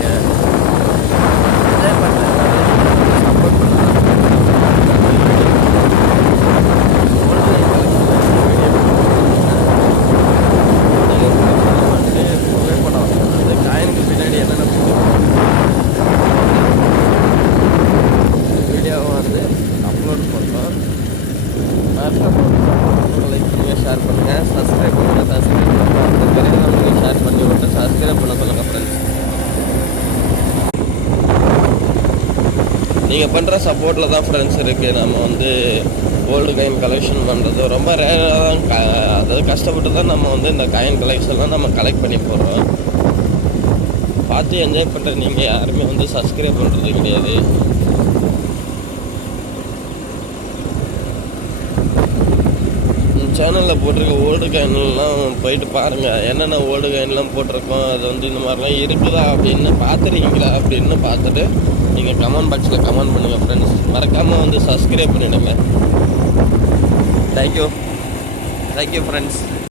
பண்ணுறீங்க, என்ஜாய் பண்ணுறேன், சப்போர்ட் பண்ணுறேன். புகைப்படம் அந்த காயினுக்கு பின்னாடி என்னென்ன வீடியோவை வந்து அப்லோட் பண்ணுறோம். லைக் பண்ணுங்கள், ஷேர் பண்ணுங்கள், சப்ஸ்கிரைப் பண்ணுங்கள். தெரியாதவங்களுக்கு ஷேர் பண்ணி விட்டு சப்ஸ்கிரைப் பண்ண சொல்லுங்கள் ஃப்ரெண்ட்ஸ். நீங்கள் பண்ணுற சப்போர்ட்டில் தான் ஃப்ரெண்ட்ஸ் இருக்குது. நம்ம வந்து ஓல்டு காயின் கலெக்ஷன் பண்ணுறது ரொம்ப ரேராக தான், அதாவது கஷ்டப்பட்டு தான் நம்ம வந்து இந்த காயின் கலெக்ஷன்லாம் நம்ம கலெக்ட் பண்ணி போடுறோம். பார்த்து என்ஜாய் பண்ணுற நீங்கள் யாருமே வந்து சப்ஸ்கிரைப் பண்ணுறது கிடையாது. சேனலில் போட்டிருக்க ஓல்டு காயின்லாம் போயிட்டு பாருங்கள், என்னென்ன ஓல்டு காயின்லாம் போட்டிருக்கோம், அது வந்து இந்த மாதிரிலாம் இருக்குதா அப்படின்னு பார்த்துருக்கீங்களா அப்படின்னு பார்த்துட்டு நீங்கள் கமெண்ட் பாக்ஸில் கமெண்ட் பண்ணுங்கள் ஃப்ரெண்ட்ஸ். மறக்காமல் வந்து சப்ஸ்கிரைப் பண்ணிவிடுங்க. Thank you friends.